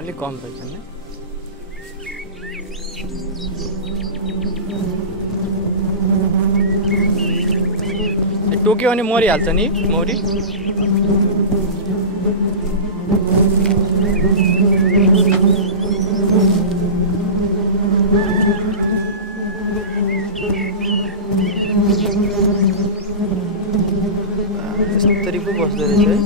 अलिक कम रहेछ नि टोक्यो भने मरिहाल्छ नि मौरी यसरी पो बस्दो रहेछ है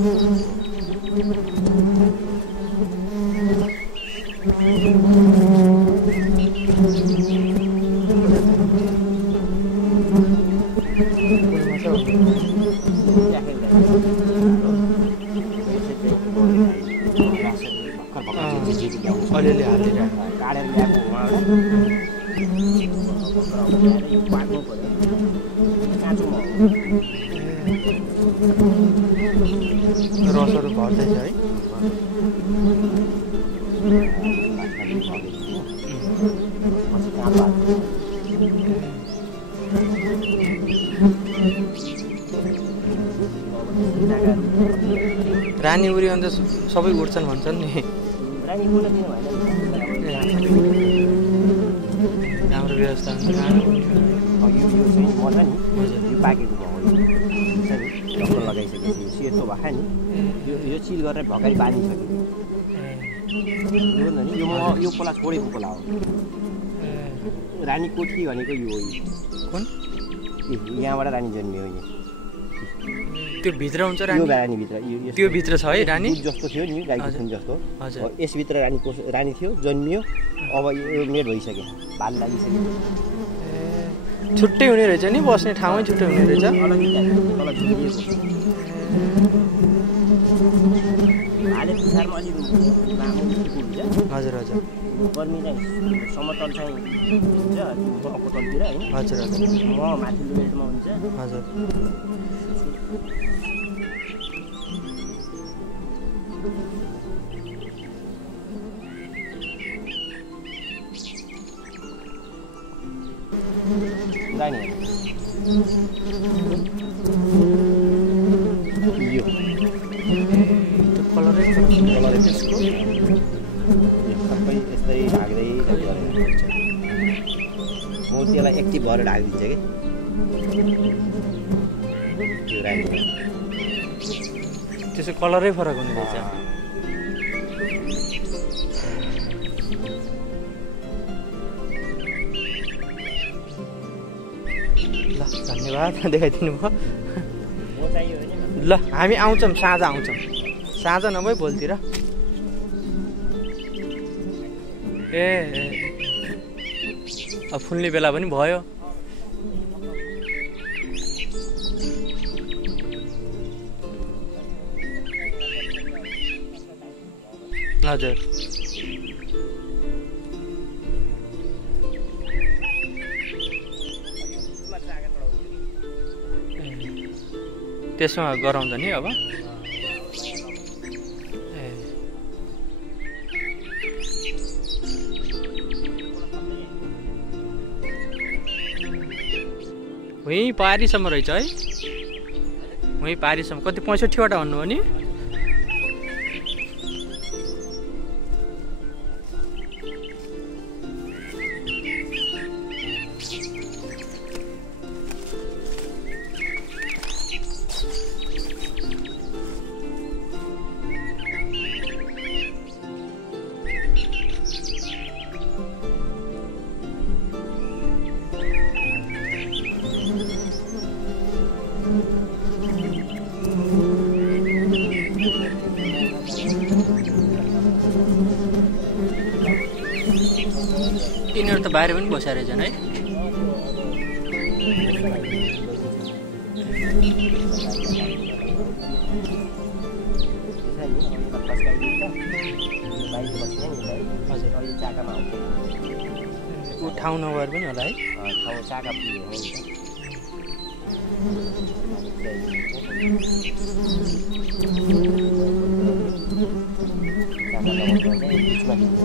अलिअलि हालेर काटेर ल्याएको उहाँबाट यो पाक्नु पर्यो काँचो रसहरू भर्दैछ है रानी उरी अन्त सबै उड्छन् भन्छन् नि रानी उड्न दिनु भएन राम्रो व्यवस्था यो चाहिँ मर्छ नि यो पाकेको भयो डक्टर लगाइसकेपछि सेतो भए नि यो चिल गरेर भगाइ बाँधिसक्यो यो पोला छोडेको पोला हो रानी कोठी भनेको यो हो कुन यहाँबाट रानी जन्मियो होइन त्यो भित्र हुन्छ रानी भित्र त्यो भित्र छ है रानी जस्तो थियो नि गाईको थुन जस्तो हजुर यसभित्र रानी थियो जन्मियो अब यो मेड भइसक्यो बाल लागिसक्यो छुट्टै हुने रहेछ नि बस्ने ठाउँै छुट्टै हुने रहेछ हजुर हजुर गर्मी चाहिँ समतल चाहिँ हुन्छ मको तलतिर होइन हजुर हजुर म माथि लेभलमा हुन्छ हजुर गानी यो कलरै त्यसको सबै यस्तै ढाक्दै म त्यसलाई एक्टिभ भएर ढाकिदिन्छ कि त्यो रानी त्यसो कलरै फरक हुने रहेछ ल धन्यवाद देखाइदिनु भयो ल हामी आउँछौँ साँझ आउँछौँ साँझ नभए भोलितिर ए अब फुल्ने बेला पनि भयो हजुर त्यसमा गराउँछ नि अब वहीँ पारीसम्म रहेछ है वहीँ पारीसम्म कति 65वटा भन्नु हो नि यिनीहरू त बाहिर पनि बसेर रहेछन् है यो चाकामा आउँछ ऊ ठाउँ नभएर पनि होला है ठाउँ चाका पुग्यो हुन्छ चाका लगाउँदा चाहिँ बिचमा दिन्छ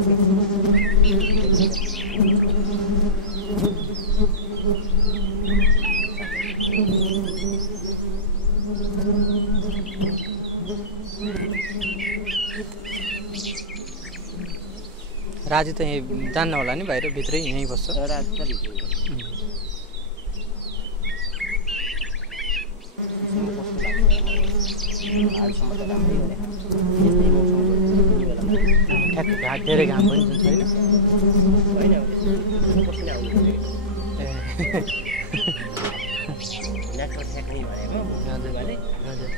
राजु त यहीँ जान्न होला नि बाहिर भित्रै यहीँ बस्छ राजु त भित्र हालसम्म त राम्रै हो यस्तै मौसम ठ्याक्क घाट धेरै घाम पनि जुन छैन होइन कसले आउनु नेटवर्क ठ्याक्कै भनेको हजुर हजुर